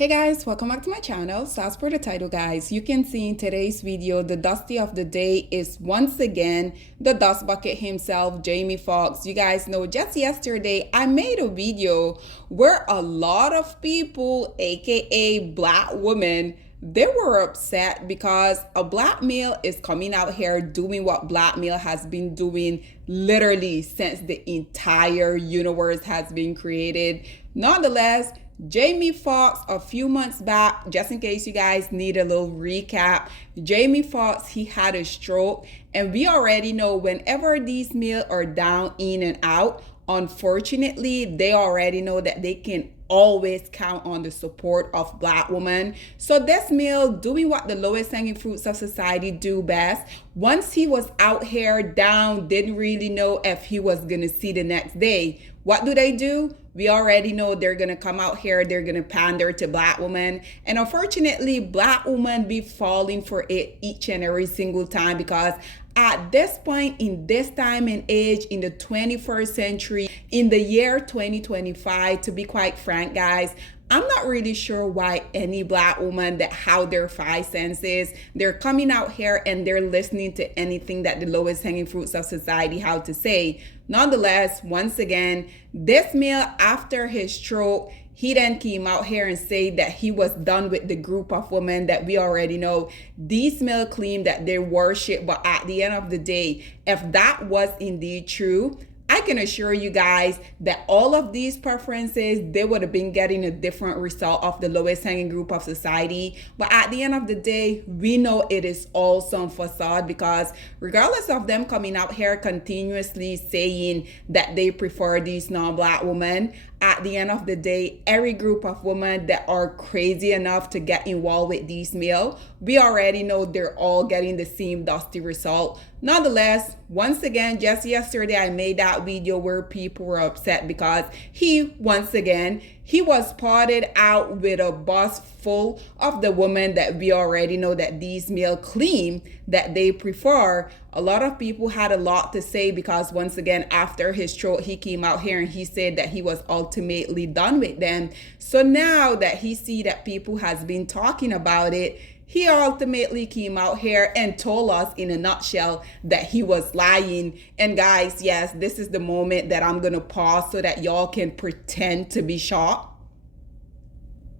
Hey guys, welcome back to my channel. So as per the title guys, you can see in today's video, the dusty of the day is once again the dust bucket himself, Jamie Foxx. You guys know just yesterday I made a video where a lot of people, aka black women, they were upset because a black male is coming out here doing what black male has been doing literally since the entire universe has been created. Nonetheless, Jamie Foxx, a few months back, just in case you guys need a little recap, Jamie Foxx, he had a stroke, and we already know whenever these males are down, in and out, unfortunately, they already know that they can always count on the support of black women. So this male doing what the lowest hanging fruits of society do best. Once he was out here down, didn't really know if he was gonna see the next day. What do? We already know they're gonna come out here, they're gonna pander to black women. And unfortunately, black women be falling for it each and every single time, because at this point, in this time and age, in the 21st century, in the year 2025, to be quite frank guys, I'm not really sure why any black woman that have their five senses, they're coming out here and they're listening to anything that the lowest hanging fruits of society have to say. Nonetheless, once again, this male, after his stroke, he then came out here and said that he was done with the group of women that we already know. These male claim that they worship, but at the end of the day, if that was indeed true, I can assure you guys that all of these preferences, they would have been getting a different result of the lowest hanging group of society. But at the end of the day, we know it is all some facade, because regardless of them coming out here continuously saying that they prefer these non-black women, at the end of the day, every group of women that are crazy enough to get involved with these male, we already know they're all getting the same dusty result. Nonetheless, once again, just yesterday I made that video where people were upset because once again, he was spotted out with a bus full of the women that we already know that these male claim that they prefer. A lot of people had a lot to say, because once again, after his stroke, he came out here and he said that he was ultimately done with them. So now that he see that people has been talking about it, he ultimately came out here and told us in a nutshell that he was lying. And guys, yes, this is the moment that I'm gonna pause so that y'all can pretend to be shocked.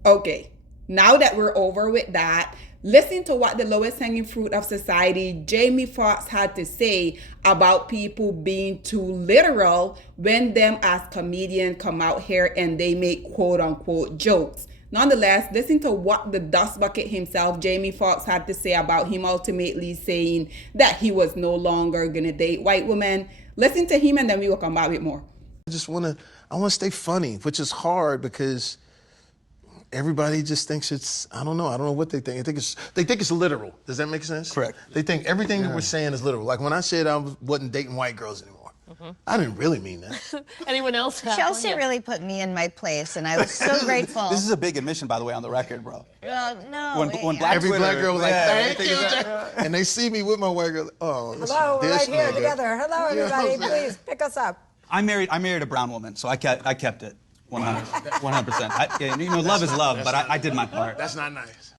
Okay, now that we're over with that, listen to what the lowest hanging fruit of society, Jamie Foxx, had to say about people being too literal when them as comedians come out here and they make quote unquote jokes. Nonetheless, listen to what the dust bucket himself, Jamie Foxx, had to say about him ultimately saying that he was no longer gonna date white women. Listen to him and then we will come back with more. I wanna stay funny, which is hard because everybody just thinks it's, I don't know what they think. They think it's literal. Does that make sense? Correct. They think everything that we're saying is literal. Like when I said I wasn't dating white girls anymore, I didn't really mean that. Anyone else? Chelsea really put me in my place, and I was so grateful. This is a big admission, by the way, on the record, bro. No. When black Every Twitter, black girl was like, yeah, thank you. And they see me with my white girl, oh, Hello, we're right here together. Hello, everybody. Please pick us up. I married a brown woman, so I kept it 100%. Love is love, but I did my part. That's not nice.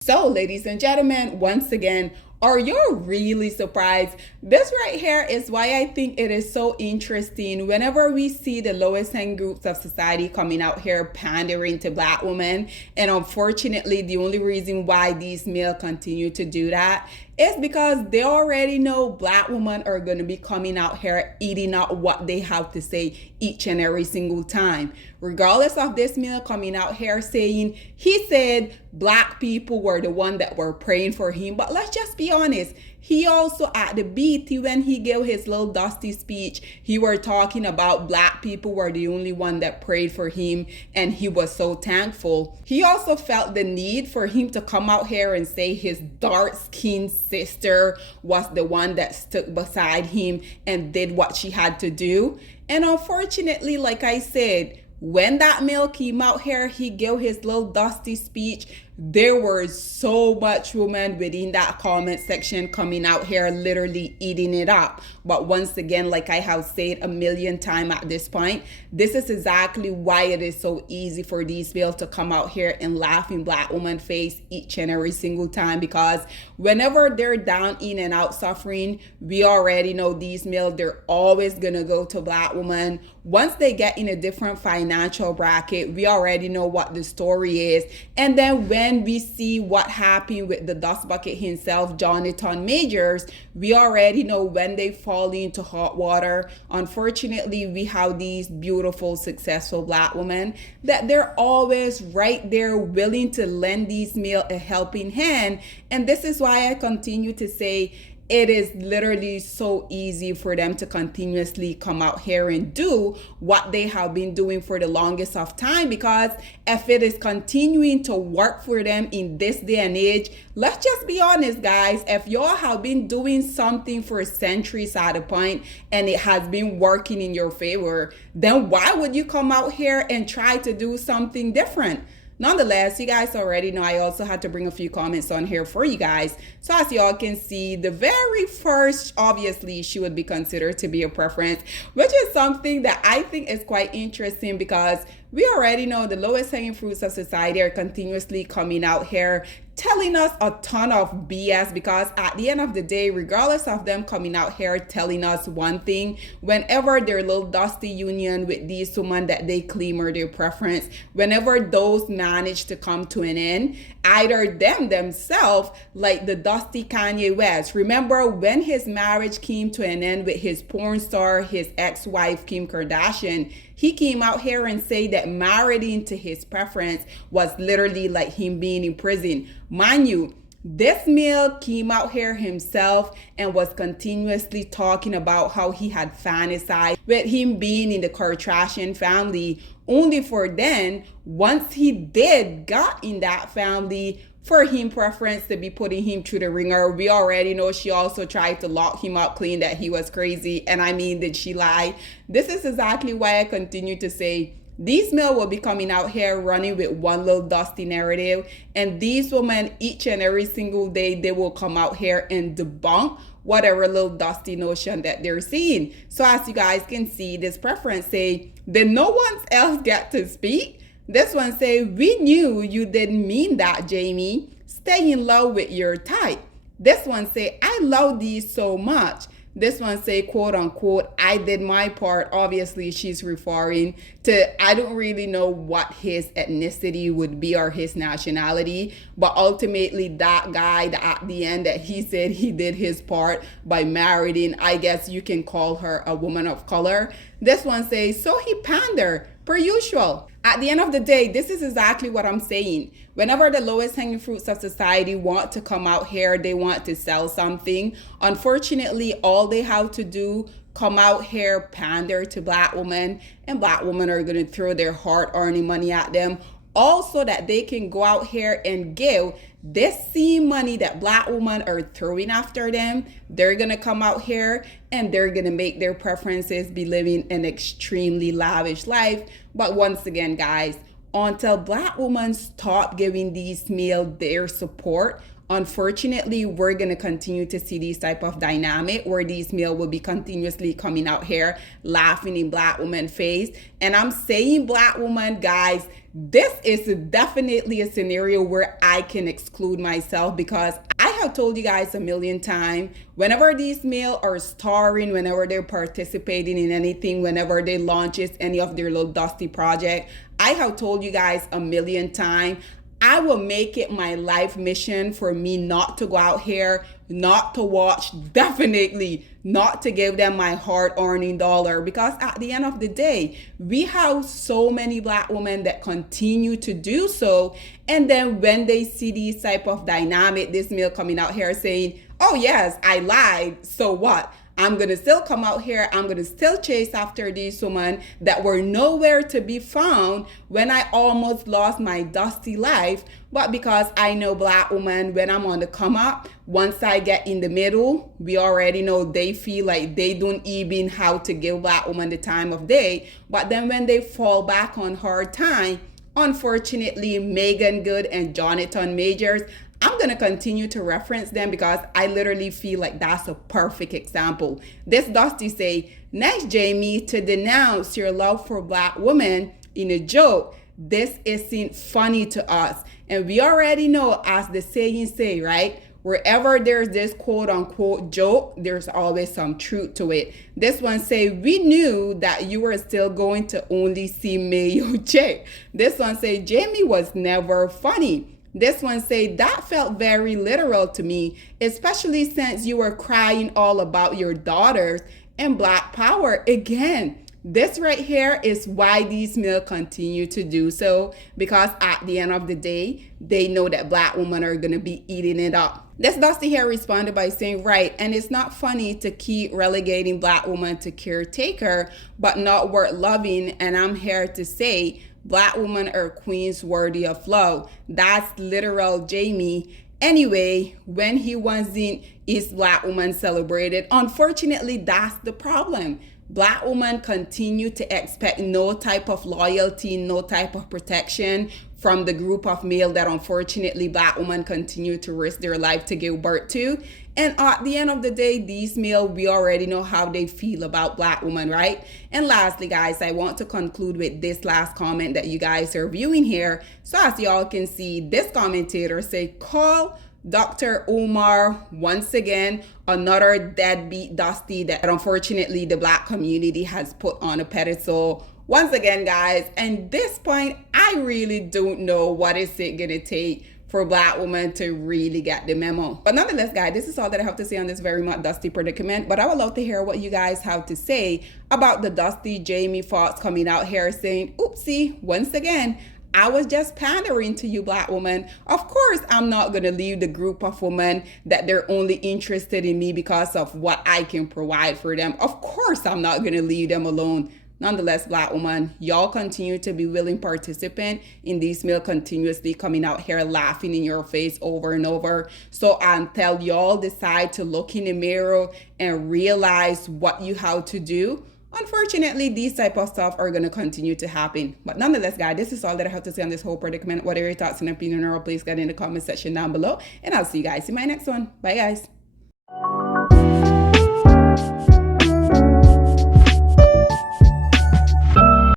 So, ladies and gentlemen, once again, are you really surprised? This right here is why I think it is so interesting whenever we see the lowest hanging groups of society coming out here pandering to black women. And unfortunately, the only reason why these males continue to do that is because they already know black women are going to be coming out here eating up what they have to say each and every single time. Regardless of this male coming out here saying, he said black people were the one that were praying for him. But let's just be honest. He also at the BT, when he gave his little dusty speech, he were talking about black people were the only one that prayed for him, and he was so thankful. He also felt the need for him to come out here and say his dark-skinned sister was the one that stood beside him and did what she had to do. And unfortunately, like I said, when that male came out here, he gave his little dusty speech. there were so much women within that comment section coming out here literally eating it up. But once again, like I have said a million times at this point, this is exactly why it is so easy for these males to come out here and laugh in black woman face each and every single time, because whenever they're down in and out suffering, we already know these males, they're always gonna go to black woman. Once they get in a different financial bracket, we already know what the story is. And then when we see what happened with the dust bucket himself, Jonathan Majors, we already know when they fall into hot water. Unfortunately, we have these beautiful, successful black women that they're always right there willing to lend these males a helping hand. And this is why I continue to say it is literally so easy for them to continuously come out here and do what they have been doing for the longest of time, because if it is continuing to work for them in this day and age, let's just be honest, guys, if y'all have been doing something for centuries at a point and it has been working in your favor, then why would you come out here and try to do something different? Nonetheless, you guys already know I also had to bring a few comments on here for you guys. So as y'all can see, the very first, obviously, she would be considered to be a preference, which is something that I think is quite interesting, because we already know the lowest hanging fruits of society are continuously coming out here telling us a ton of BS, because at the end of the day, regardless of them coming out here telling us one thing, whenever their little dusty union with these women that they claim are their preference, whenever those manage to come to an end, either them themselves, like the dusty Kanye West, remember when his marriage came to an end with his porn star, his ex-wife Kim Kardashian, he came out here and said that marrying to his preference was literally like him being in prison. Mind you, this male came out here himself and was continuously talking about how he had fantasized with him being in the Kardashian family, only for then, once he did got in that family, for him preference to be putting him through the ringer. We already know she also tried to lock him up clean, that he was crazy. And I mean, did she lie? This is exactly why I continue to say these men will be coming out here running with one little dusty narrative. And these women, each and every single day, they will come out here and debunk whatever little dusty notion that they're seeing. So as you guys can see, this preference say, did no one else get to speak? This one say, we knew you didn't mean that, Jamie. Stay in love with your type. This one say, I love these so much. This one say, quote unquote, I did my part. Obviously, she's referring to, I don't really know what his ethnicity would be or his nationality, but ultimately that guy at the end that he said he did his part by marrying, I guess you can call her a woman of color. This one says, so he pander, per usual. At the end of the day, this is exactly what I'm saying. Whenever the lowest hanging fruits of society want to come out here, they want to sell something. Unfortunately, all they have to do, come out here, pander to black women, and black women are going to throw their hard-earned money at them. Also, that they can go out here and give this same money that black women are throwing after them. They're going to come out here and they're going to make their preferences be living an extremely lavish life. But once again, guys, until black women stop giving these males their support, unfortunately, we're going to continue to see these type of dynamic where these males will be continuously coming out here laughing in black women's face. And I'm saying black woman, guys, this is definitely a scenario where I can exclude myself, because I have told you guys a million times, whenever these males are starring, whenever they're participating in anything, whenever they launches any of their little dusty project, I have told you guys a million times, I will make it my life mission for me not to go out here, not to watch, definitely not to give them my hard-earned dollar, because at the end of the day, we have so many black women that continue to do so. And then when they see these type of dynamic, this male coming out here saying, oh yes, I lied, so what? I'm going to still come out here. I'm going to still chase after these women that were nowhere to be found when I almost lost my dusty life. But because I know black women, when I'm on the come up, once I get in the middle, we already know they feel like they don't even how to give black women the time of day. But then when they fall back on hard time, Unfortunately, Megan Good and Jonathan Majors, I'm going to continue to reference them because I literally feel like that's a perfect example. This Dusty say, next Jamie, to denounce your love for black women in a joke. This isn't funny to us. And we already know, as the saying say, right? Wherever there's this quote unquote joke, there's always some truth to it. This one say, we knew that you were still going to only see Mayo check. This one say, Jamie was never funny. This one say, that felt very literal to me, especially since you were crying all about your daughters and black power again. This right here is why these males continue to do so, because at the end of the day, they know that black women are going to be eating it up. This Dusty here responded by saying, right, and it's not funny to keep relegating black women to caretaker, but not worth loving. And I'm here to say, black women are queens worthy of love. That's literal Jamie. Anyway, when he wasn't, is black woman celebrated? Unfortunately, that's the problem. Black women continue to expect no type of loyalty, no type of protection from the group of male that unfortunately black women continue to risk their life to give birth to. And at the end of the day, these male, we already know how they feel about black women, right? And lastly, guys, I want to conclude with this last comment that you guys are viewing here. So as y'all can see, this commentator say, call Dr. Omar, once again, another deadbeat Dusty that unfortunately the black community has put on a pedestal. Once again, guys, and this point, I really don't know what is it gonna take for black women to really get the memo. But nonetheless, guys, this is all that I have to say on this very much Dusty predicament. But I would love to hear what you guys have to say about the Dusty Jamie Foxx coming out here saying, oopsie, once again, I was just pandering to you, black woman. Of course, I'm not going to leave the group of women that they're only interested in me because of what I can provide for them. Of course, I'm not going to leave them alone. Nonetheless, black woman, y'all continue to be willing participant in these male continuously coming out here laughing in your face over and over. So until y'all decide to look in the mirror and realize what you have to do, unfortunately, these type of stuff are going to continue to happen. But nonetheless, guys, this is all that I have to say on this whole predicament. What are your thoughts and opinions? Please get in the comment section down below. And I'll see you guys in my next one. Bye, guys.